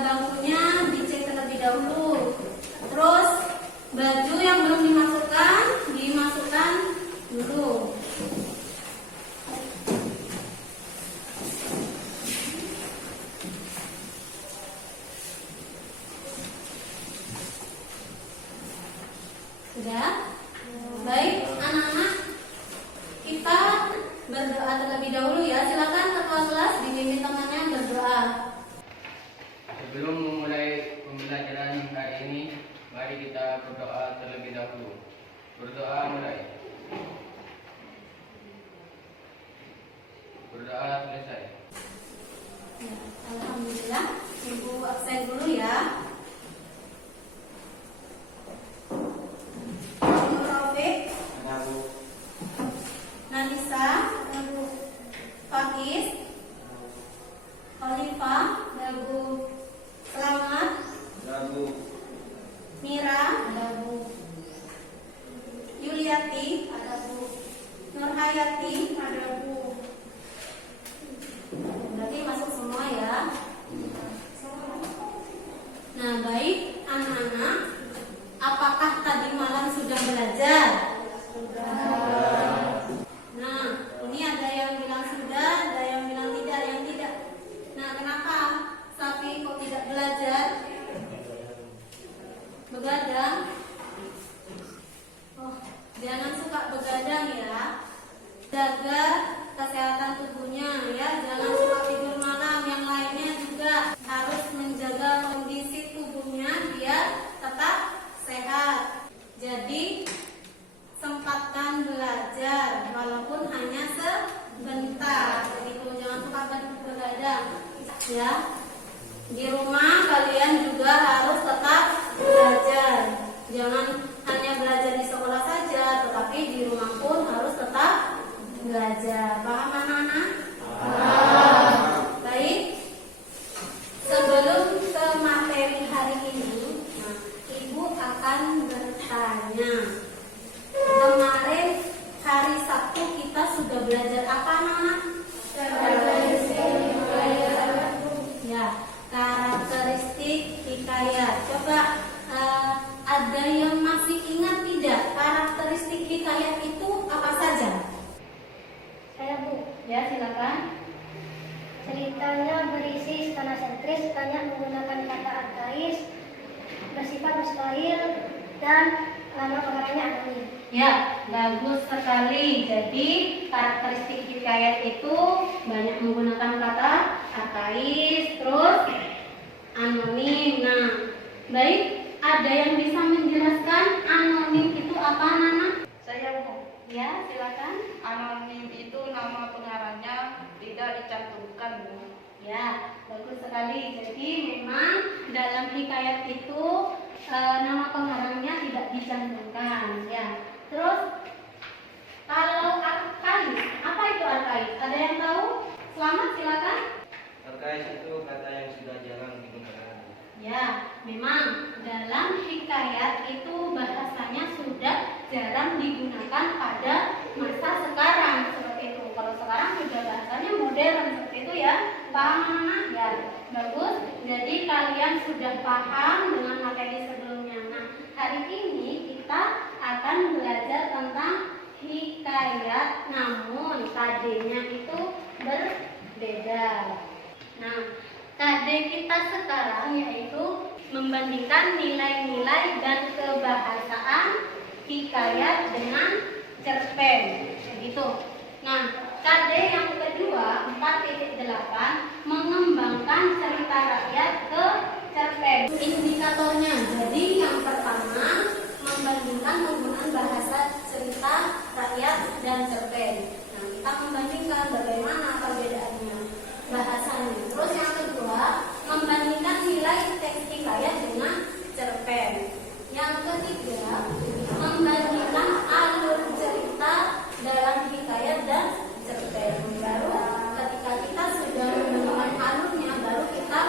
bangkunya dicek terlebih dahulu. Terus baju yang belum dimasukkan dulu. Sudah? Baik, anak-anak, kita berdoa terlebih dahulu ya. Silakan ketua kelas dibimbing temannya berdoa. Sebelum memulai pembelajaran hari ini, mari kita berdoa terlebih dahulu. Berdoa mulai. Berdoa selesai. Ya, alhamdulillah. Ibu absen dulu ya. Nalisa, Fakis, Oliva, Selamat, Mira, Yuliati, Nurhayati, berarti masuk semua ya. Nah, baik anak-anak, apakah tadi malam sudah belajar? Nah, ini ada yang bilang sudah, ada yang bilang tidak, yang tidak. Nah, kenapa Safi kok tidak belajar? Begadang? Oh, jangan suka begadang ya. Jaga kesehatan tubuhnya ya. Jangan suka tidur malam. Yang lainnya juga harus menjaga kondisi tubuhnya biar tetap sehat. Jadi sempatkan belajar walaupun hanya sebentar. Jadi jangan suka begadang ya. Di rumah kalian juga harus tetap belajar. Jangan hanya belajar di sekolah saja, tetapi di rumah pun harus tetap belajar. Paham anak-anak? Paham. Baik. Sebelum ke materi hari ini, Ibu akan bertanya. Kemarin hari Sabtu kita sudah belajar apa anak-anak? Ya, karakteristik hikayat. Coba ada yang masih ingat tidak karakteristik hikayat itu apa saja? Saya, Bu. Ya, silakan. Ceritanya berisi skala sentris, banyak menggunakan kata arkais, bersifat mustahil, dan nama pengarangnya anonim. Ya, bagus sekali. Jadi karakteristik hikayat itu banyak menggunakan kata arkais, terus anonim. Nah, baik, ada yang bisa menjelaskan anonim itu apa, Nana? Saya, Bu. Ya, silakan. Anonim itu nama pengarangnya tidak dicantumkan, Bu. Ya, bagus sekali. Jadi memang dalam hikayat itu nama pengarangnya tidak dicantumkan. Ya. Terus kalau arkais, apa itu arkais? Ada yang tahu? Selamat, silakan. Arkais itu kata yang sudah jarang digunakan. Ya, memang dalam hikayat itu bahasanya sudah jarang digunakan pada masa sekarang seperti itu. Kalau sekarang sudah bahasanya modern seperti itu ya. Paham anak? Ya, bagus. Jadi kalian sudah paham dengan materi sebelumnya. Nah, hari ini kita akan belajar tentang hikayat, namun KD-nya itu berbeda. Nah, KD kita sekarang yaitu membandingkan nilai-nilai dan kebahasaan hikayat dengan cerpen. Begitu. Nah, KD yang kedua 4.8 mengembangkan cerita rakyat ke cerpen. Indikatornya. Jadi yang pertama membandingkan penggunaan bahasa cerita rakyat dan cerpen. Nah, kita membandingkan bagaimana perbedaannya bahasanya. Terus yang kedua membandingkan nilai teks hikayat dengan cerpen. Yang ketiga membandingkan alur cerita dalam hikayat dan cerpen. Baru ketika kita sudah membandingkan alurnya, baru kita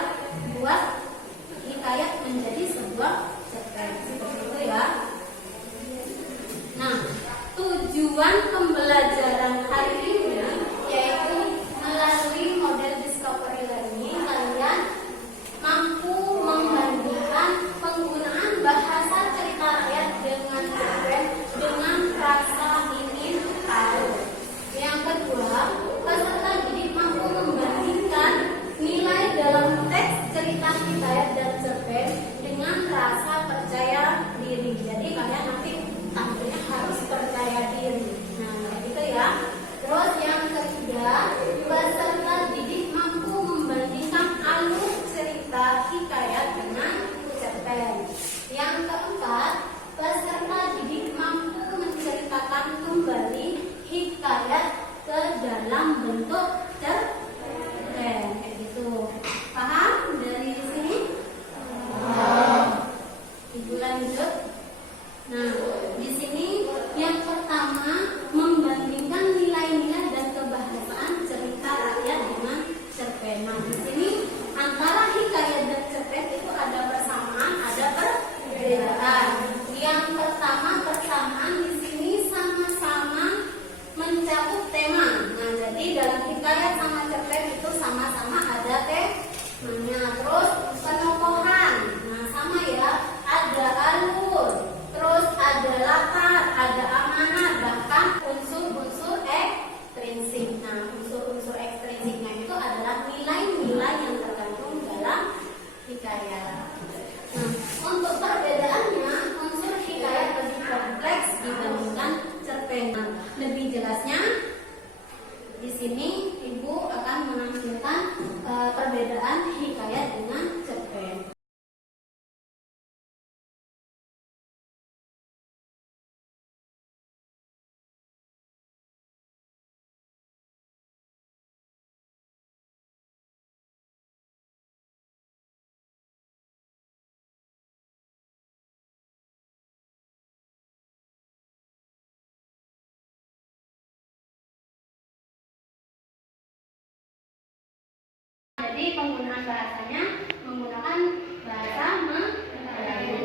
penggunaan bahasanya menggunakan bahasa Melayu.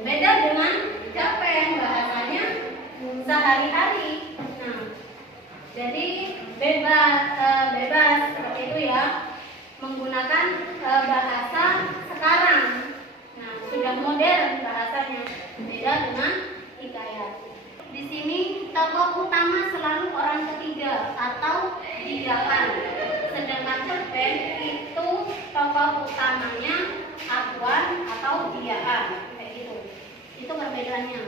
Beda dengan cerpen, bahasanya sehari-hari. Nah, jadi bebas seperti itu ya, menggunakan bahasa sekarang. Nah, sudah modern bahasanya, beda dengan hikayat. Di sini tokoh utama selalu orang ketiga atau diakan. Sedangkan cerpen itu tokoh utamanya akuan atau diakan, kayak gitu. Itu perbedaannya.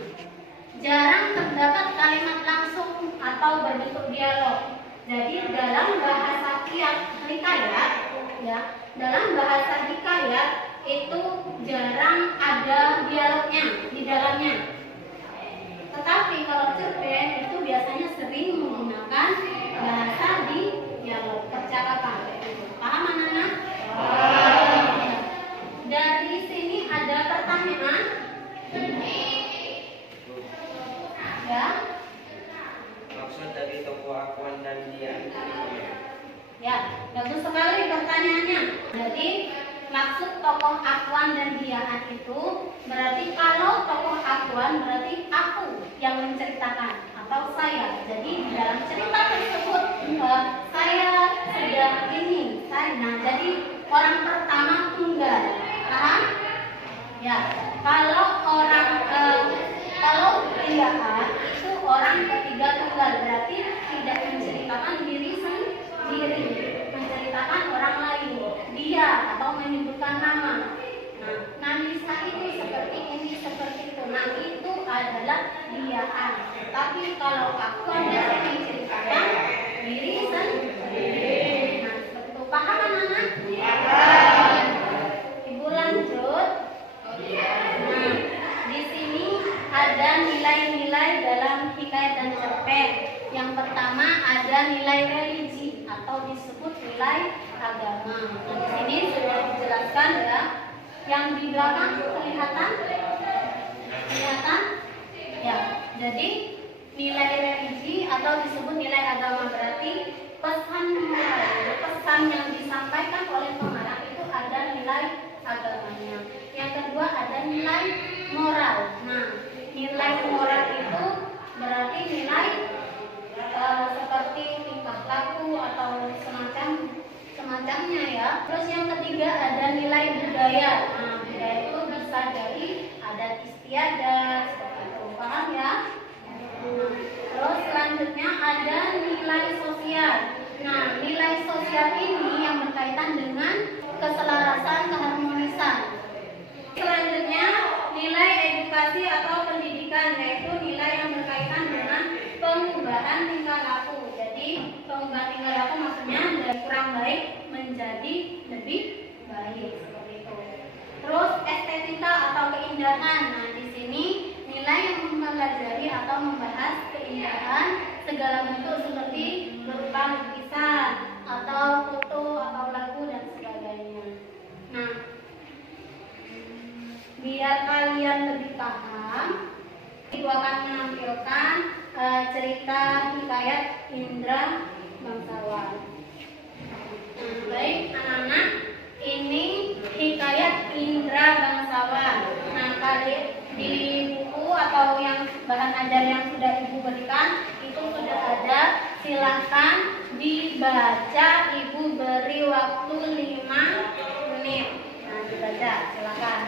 Jarang terdapat kalimat langsung atau berbentuk dialog. Jadi dalam bahasa hikayat, ya, dalam bahasa hikayat itu jarang ada dialognya di dalamnya. Tetapi kalau cerpen itu biasanya sering menggunakan bahasa di dialog, percakapan. Paham anak-anak? Dari sini ada pertanyaan. Ya. Maksud dari tokoh akuan dan dia itu gimana? Ya, bagus sekali pertanyaannya. Jadi maksud tokoh akuan dan diaan itu berarti kalau tokoh akuan berarti aku yang menceritakan atau saya. Jadi di dalam cerita tersebut saya sedang ini, saya. Nah, jadi orang pertama tunggal. Paham? Ya, kalau diaan itu orang ketiga tunggal, berarti tidak menceritakan diri sendiri, menceritakan orang lain, dia atau menyebutkan nama. Nah, Nisa itu seperti ini, seperti itu. Nah, itu adalah diaan. Tapi kalau aku biasanya menceritakan diri sendiri. Nah, seperti itu. Paham anak-anak? Ibu lanjut. Nah, di sini ada nilai-nilai dalam hikayat dan cerpen. Yang pertama ada nilai religi atau disebut nilai agama. Nah, di sini sudah dijelaskan ya. Yang di belakang kelihatan? Ya. Jadi nilai religi atau disebut nilai agama berarti pesan yang disampaikan oleh pengarang itu ada nilai agamanya. Yang kedua ada nilai moral. Nah, nilai moral itu berarti nilai seperti tingkah laku atau semacamnya ya. Terus yang ketiga ada nilai budaya. Nah, budaya itu bisa dari adat istiadat seperti itu. Paham ya? Terus selanjutnya ada nilai sosial. Nah, nilai sosial ini yang berkaitan dengan keselarasan, keharmonisan. Selanjutnya nilai edukasi atau pendidikan, yaitu nilai yang berkaitan dengan pengubahan tingkah laku. Jadi pengubahan tingkah laku maksudnya dari kurang baik menjadi lebih baik, seperti itu. Terus estetika atau keindahan. Nah, di sini nilai yang mempelajari atau membahas keindahan segala bentuk seperti berupa lukisan atau foto atau lagu dan sebagainya. Nah, biar kalian lebih paham, Ibu akan menampilkan cerita hikayat Indra Bangsawan. Nah, baik anak-anak, ini hikayat Indra Bangsawan. Nah, kalian di buku atau yang bahan ajar yang sudah Ibu berikan itu sudah ada. Silahkan dibaca, Ibu beri waktu 5 menit. Nah, dibaca, silakan.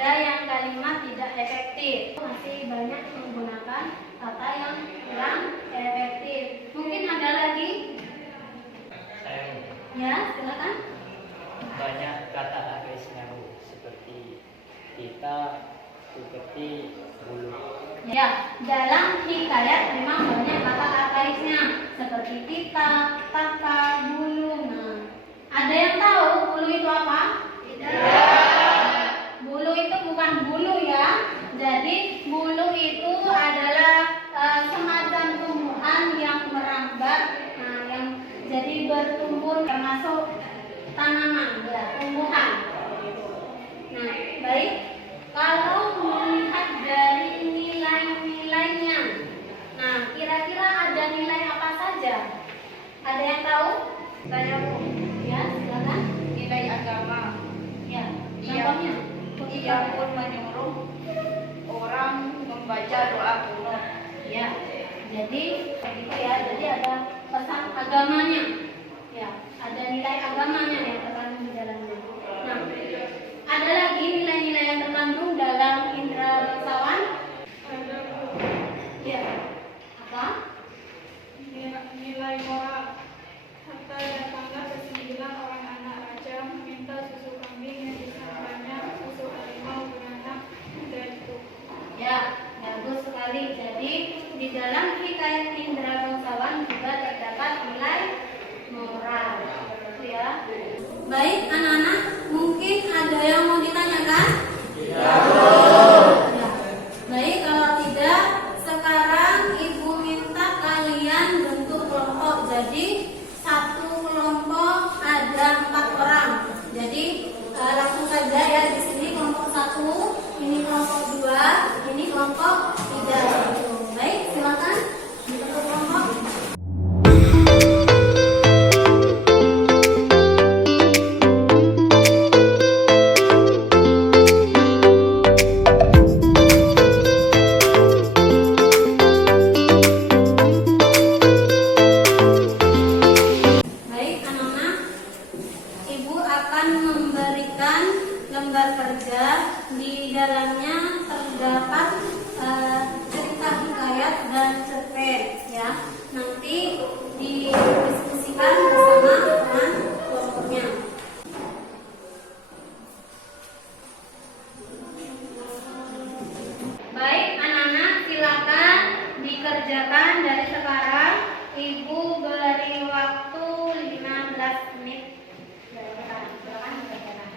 ada yang kalimat tidak efektif. Masih banyak menggunakan kata yang kurang efektif. Mungkin ada lagi? Saya Ya, silakan. banyak kata aris nyaru seperti kita, seperti bulu. Ya, dalam hikayat memang banyak kata arkaisnya seperti kita, taka, bulu. Nah, ada yang tahu bulu itu apa? Tidak. Bulu itu bukan bulu ya. Jadi bulu itu adalah semacam tumbuhan yang merambat, yang jadi bertumbuh termasuk tanaman, ya, tumbuhan. Nah, baik. Kalau melihat dari nilai-nilainya, nah kira-kira ada nilai apa saja? Ada yang tahu? Saya Ya, silakan. nilai agama. Ya, Iya. contohnya. Ia pun menyuruh orang membaca doa kunut. Ya, jadi begitu ya. Jadi ada pesan agamanya. Ya, ada nilai agamanya yang terkandung di dalamnya. Nah, ada lagi nilai-nilai yang terkandung dalam indra bangsawan. Ya, apa? Nilai moral. Harta datanglah ke-9 orang anak raja meminta susu kambing yang disangkanya susu harimau beranak dan itu. Ya, bagus sekali. Jadi di dalam hikayat indra bangsawan juga terdapat nilai moral. Itu ya. Baik anak-anak, mungkin ada yang mau ditanyakan? Ya. Baik, kalau tidak, sekarang ibu minta kalian bentuk kelompok. Jadi satu kelompok ada 4 orang. Jadi langsung saja ya, di sini kelompok 1, ini kelompok 2, ini kelompok 3. Baik, silakan bentuk kelompok. Baik anak-anak, ibu akan memberikan lembar kerja. Di dalamnya terdapat cerita hikayat dan cerpen ya. Nanti didiskusikan bersama dengan kelompoknya. Baik anak-anak, silakan dikerjakan dari sekarang. Ibu beri waktu 15 menit. Silakan dikerjakan.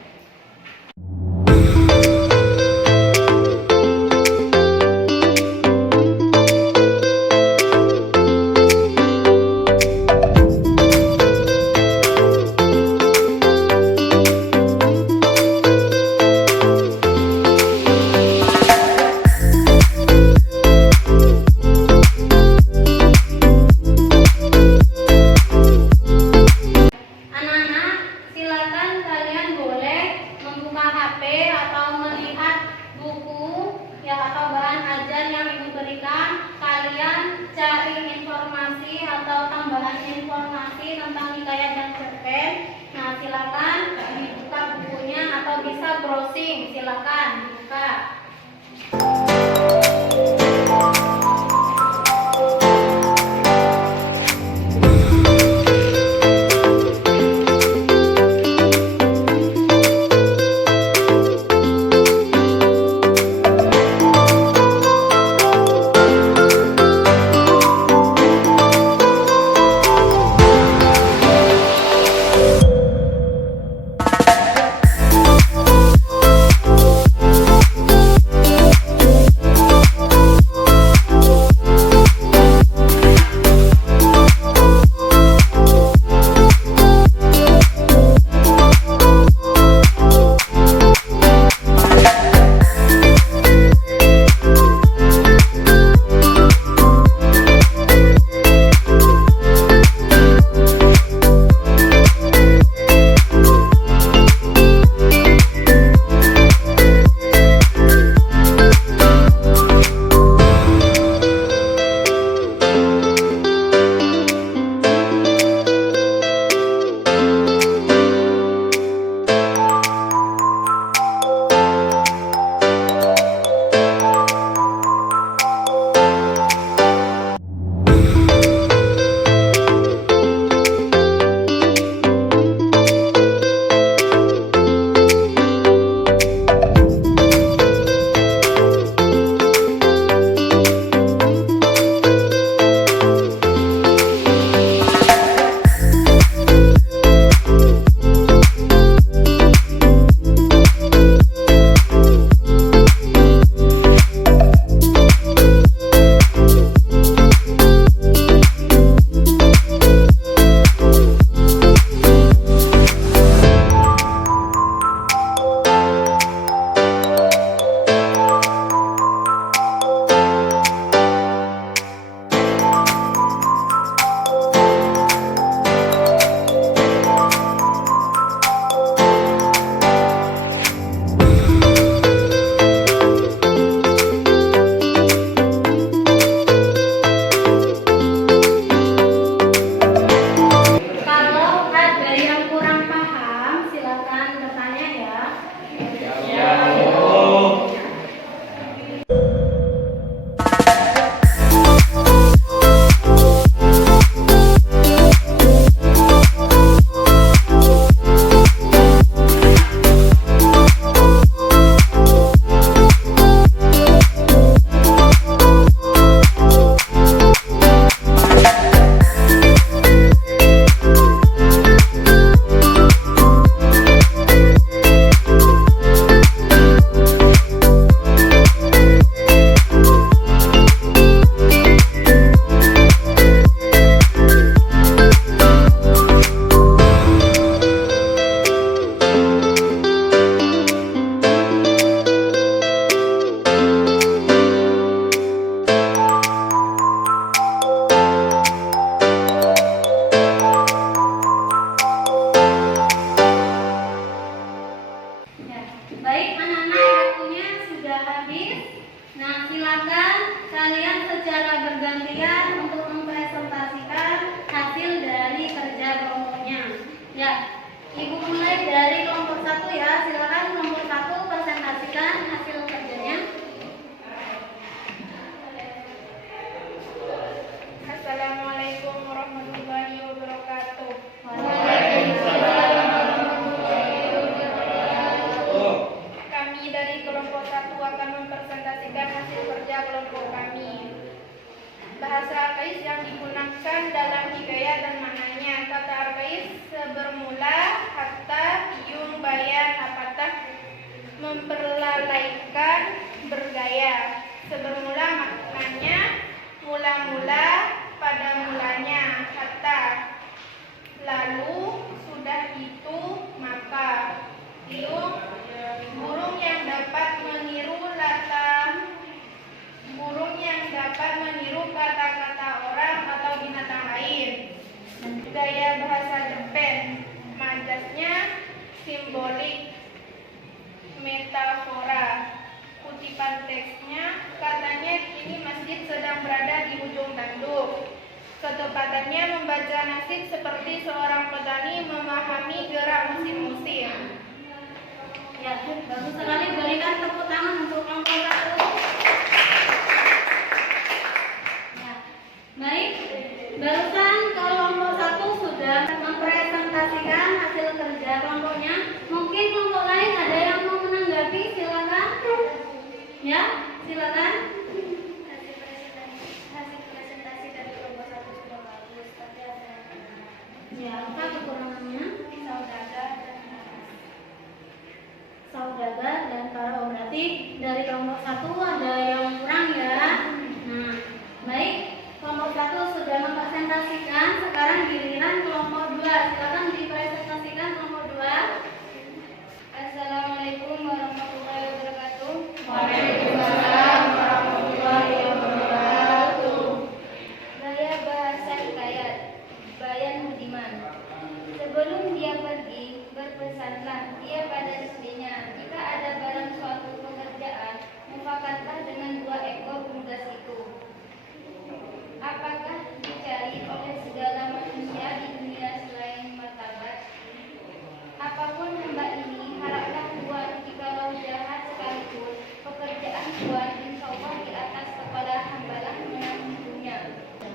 Anak-anak, silakan kalian boleh membuka HP atau melihat buku ya atau bahan ajar yang ibu berikan. Kalian cari informasi atau tambahan informasi tentang hikayat dan cerpen. Nah, silakan dibuka bukunya atau bisa browsing. Silakan dibuka. bergantian untuk mempresentasikan hasil dari kerja kelompoknya. Ya, Ibu mulai dari kelompok 1 ya. Silakan kelompok 1 presentasikan hasil kerjanya. Assalamualaikum warahmatullahi wabarakatuh. Kami dari kelompok 1 akan mempresentasikan hasil kerja kelompok kami. Bahasa arkais yang digunakan dalam hikayat dan maknanya. Kata arkais bermula, hatta, yung, bayan, apatah, memperlalaikan, bergaya. Sebermula maknanya, mula-mula, pada mulanya, hatta. Lalu, sudah itu, maka. Yung, burung yang dapat meniru kata-kata orang atau binatang lain. Gaya bahasa Jepang, majasnya simbolik, metafora. Kutipan teksnya, katanya kini masjid sedang berada di ujung tanduk. Ketepatannya membaca nasib seperti seorang petani memahami gerak musim-musim. Ya, bagus sekali. Berikan tepuk tangan untuk kelompok 1. Ya, baik. Barusan kelompok 1 sudah mempresentasikan hasil kerja kelompoknya. Mungkin kelompok lain ada yang mau menanggapi, silakan. Ya, silakan. Hasil presentasi dari kelompok 1 sudah bagus, tapi ada Ya, apa kekurangannya? Saudagar dan para berarti dari kelompok 1 ada yang kurang ya. Nah, baik. Kelompok 1 sudah mempresentasikan, sekarang giliran kelompok 2. Silakan dipresentasikan kelompok 2. Assalamualaikum warahmatullahi wabarakatuh. Waalaikumsalam warahmatullahi wabarakatuh. Gaya bahasa hikayat, Bayan Budiman. Sebelum dia pergi, berpesanlah dia pada istrinya, jika ada barang suatu pekerjaan, mufakatlah dengan 2 ekor unggas itu. Apakah dicari oleh segala manusia di dunia selain martabat? Apapun hamba ini, haraplah Tuhan, jikalau jahat sekalipun, pekerjaan Tuhan insyaallah di atas kepala hambalah menangguhnya.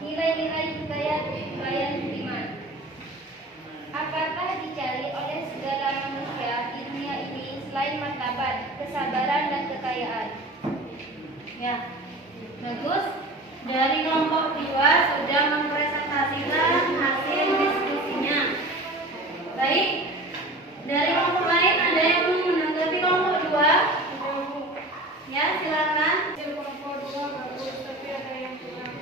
Nilai-nilai hikayat Bayan Budiman. Apakah dicari oleh segala manusia di dunia ini selain martabat, kesabaran dan kekayaan? Ya, bagus. Dari kelompok 2 sudah mempresentasikan hasil diskusinya. Baik. Dari kelompok lain ada yang mau menanggapi kelompok 2? Ya, silakan. Hasil kelompok 2 bagus, tapi ada yang kurang.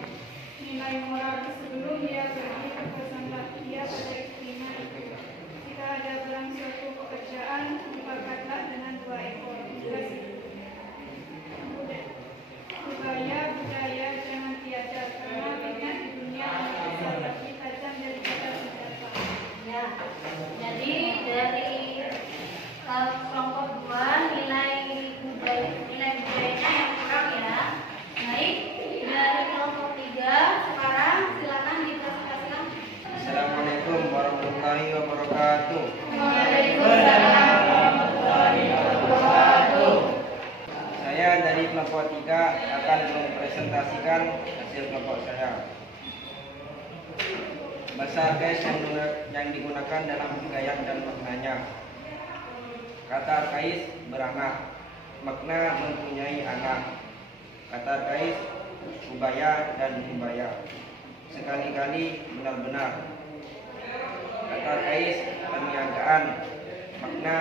Nilai moral sebelum dia pergi berpesanlah dia pada istrinya itu. Jika ada barang suatu pekerjaan, mufakatlah dengan 2 ekor unggas itu. Budaya jangan tiada, karena fitnah di dunia bisa tapi tajam dari kata senjata. Ya. Jadi dari kelompok 2 nilai budayanya yang kurang ya. Baik. Dari kelompok 3 sekarang silakan dipresentasikan. Assalamualaikum warahmatullahi wabarakatuh. Waalaikumsalam warahmatullahi wabarakatuh. Saya dari kelompok 3 akan mempresentasikan hasil kelompok saya. Bahasa arkais yang digunakan dalam hikayat dan maknanya. Kata arkais beranak, makna mempunyai anak. Kata arkais ubaya dan ubaya, sekali-kali benar-benar. Kata arkais perniagaan, makna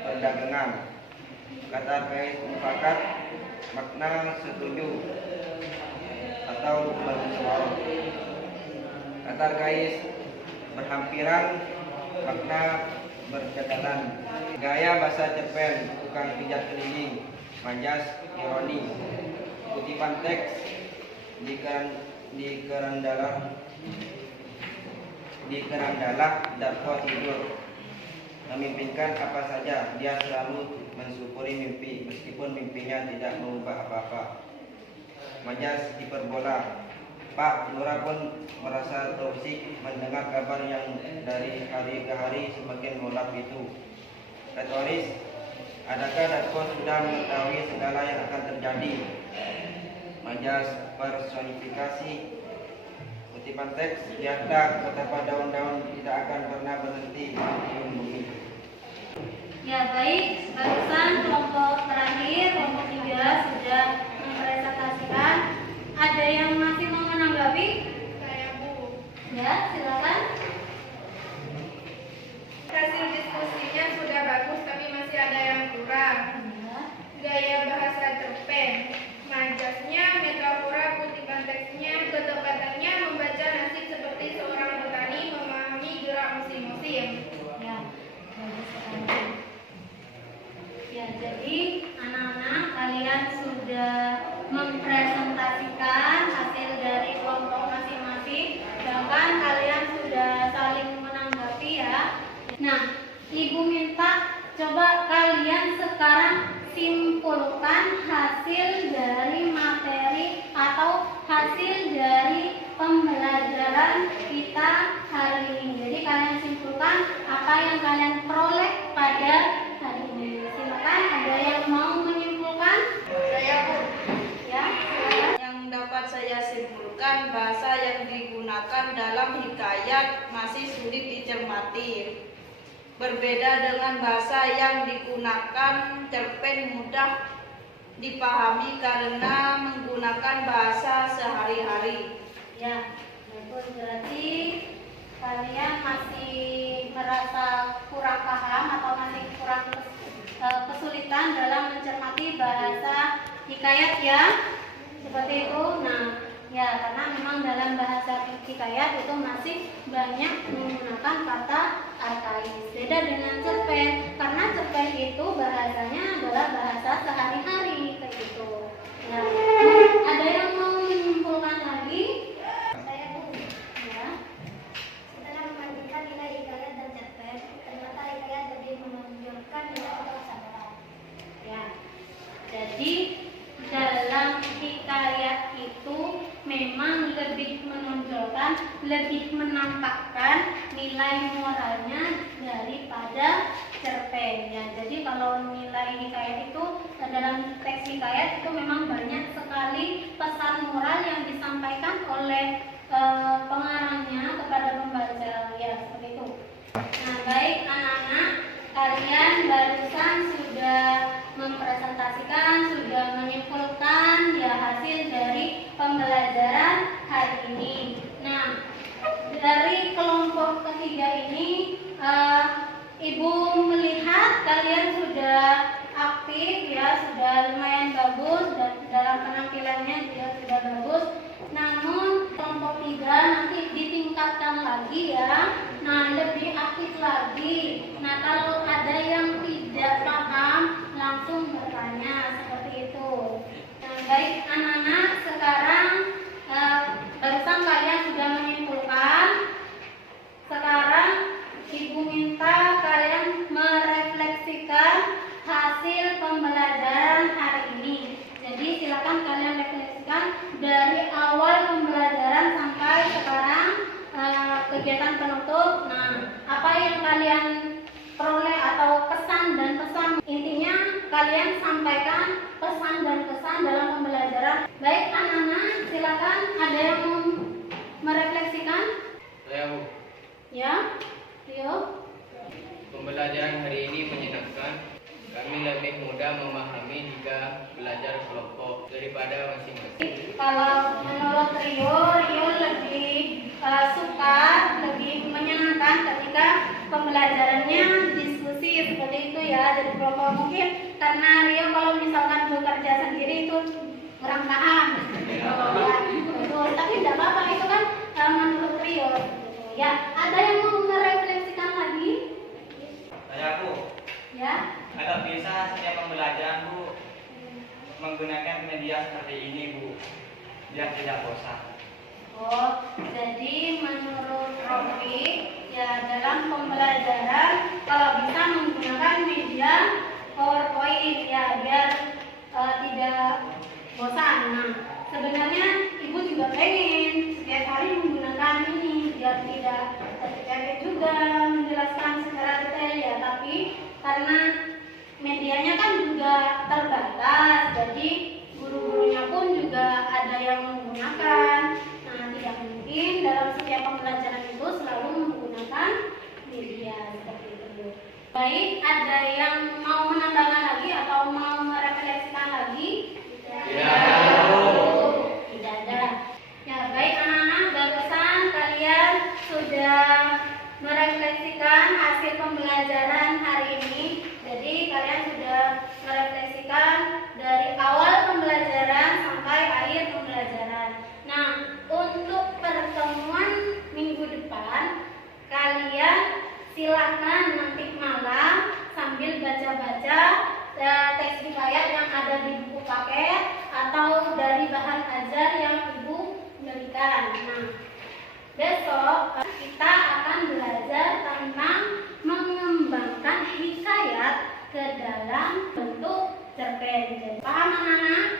perdagangan. Kata arkais mufakat, makna setuju atau bermusyawarah. Kata arkais berhampiran, makna berdekatan. Gaya bahasa cerpen, tukang pijat keliling, majas, ironi. Kutipan teks di kerandalah darko tidur. Memimpinkan apa saja, dia selalu mensyukuri mimpi meskipun mimpinya tidak mengubah apa-apa. Majas hiperbola, Pak, Nura pun merasa toksik mendengar kabar yang dari hari ke hari semakin molak itu. Retoris, adakah Dasko sudah mengetahui segala yang akan terjadi? Majas personifikasi. Kutipan teks, lihatlah betapa daun-daun tidak akan pernah berhenti meniup bumi. Ya baik, barusan kelompok terakhir, kelompok 3 sudah mempresentasikan. Ada yang masih mau menanggapi? Saya Bu. Ya, silakan. Hasil diskusinya sudah bagus tapi masih ada yang kurang. Gaya bahasa cerpen, majasnya, metafora, kutipan teksnya, ketepatannya membaca nasib seperti seorang petani memahami gerak musim-musim. Ya, bagus sekali. Ya, jadi anak-anak kalian sudah mempresentasikan hasil dari kelompok masing-masing, bahkan kalian sudah saling menanggapi ya. Nah, Ibu minta coba kalian sekarang simpulkan hasil dari materi atau hasil dari pembelajaran kita hari ini. Jadi kalian simpulkan apa yang kalian peroleh pada hari ini. Silakan, ada yang mau menyimpulkan? Saya Bu. Ya, silakan. Yang dapat saya simpulkan, bahasa yang digunakan dalam hikayat masih sulit dicermati. Berbeda dengan bahasa yang digunakan cerpen mudah dipahami karena menggunakan bahasa sehari-hari. Ya, bagus. Berarti kalian masih merasa kurang paham atau masih kurang kesulitan dalam mencermati bahasa hikayat ya, seperti itu. Nah, ya karena memang dalam bahasa hikayat itu masih banyak menggunakan kata arkais. Beda dengan cerpen, karena cerpen itu bahasanya adalah bahasa sehari-hari kayak gitu. Nah, ada yang mau menyimpulkan lagi? Saya Bu. Ya. Setelah membandingkan nilai hikayat dan cerpen, ternyata hikayat lebih menonjolkan nilai kesabaran. Ya, jadi dalam hikayat itu memang lebih menonjolkan, lebih menampakkan nilai moralnya daripada cerpen. Ya, jadi kalau nilai hikayat itu dalam teks hikayat itu memang banyak sekali pesan moral yang disampaikan oleh pengarangnya kepada pembaca. Ya, seperti itu. Nah, baik anak-anak, kalian barusan sudah mempresentasikan, sudah menyimpulkan ya hasil dari pembelajaran hari ini. Nah, dari kelompok ketiga ini, Ibu melihat kalian sudah aktif ya, sudah lumayan bagus dan dalam penampilannya juga sudah bagus. Namun kelompok 3 nanti ditingkatkan lagi ya. Nah, lebih aktif lagi. Nah, kalau ada yang tidak paham langsung bertanya seperti itu. Nah, baik anak-anak, sekarang barusan kalian sudah menyimpulkan. Sekarang Ibu minta kalian merefleksikan hasil pembelajaran hari ini. Jadi silakan kalian refleksikan dari awal pembelajaran sampai sekarang kegiatan penutup. Nah, apa yang kalian peroleh atau pesan dan pesan, intinya kalian sampaikan pesan dan pesan dalam pembelajaran. Baik anak-anak, silakan ada yang mau merefleksikan? Saya Bu. Ya, Rio. Pembelajaran hari ini menyenangkan. Kami lebih mudah memahami jika belajar kelompok daripada masing-masing. Kalau menurut Rio lebih suka, lebih menyenangkan ketika pembelajarannya diskusi seperti itu ya. Jadi kelompok mungkin karena Rio kalau misalkan bekerja sendiri itu kurang paham. Betul. Tapi tidak apa-apa, itu kan menurut Rio. Ya, ada yang mau merefleksikan lagi? Saya Bu, Ya. agak bisa setiap pembelajaran Bu menggunakan media seperti ini Bu, biar tidak bosan. Oh, jadi menurut Rofi ya dalam pembelajaran kalau bisa menggunakan media PowerPoint ya biar tidak bosan. Nah, sebenarnya Ibu juga juga pengen setiap hari menggunakan ini biar tidak capek juga menjelaskan secara detail ya, tapi karena medianya kan juga terbatas, jadi guru-gurunya pun juga ada yang menggunakan. Nah, tidak mungkin dalam setiap pembelajaran itu selalu menggunakan media seperti itu. Baik, ada yang mau menambahkan lagi atau mau merefleksikan lagi? Tidak ada. Ya, baik anak-anak, barusan kalian sudah merefleksikan hasil pembelajaran hari ini. Jadi kalian sudah merefleksikan dari awal pembelajaran sampai akhir pembelajaran. Nah, untuk pertemuan minggu depan, kalian silakan nanti malam sambil baca-baca teks hikayat yang ada di buku paket atau dari bahan ajar yang ibu berikan. Nah, besok kita akan belajar tentang mengembangkan hikayat ke dalam bentuk cerpen. Paham anak-anak?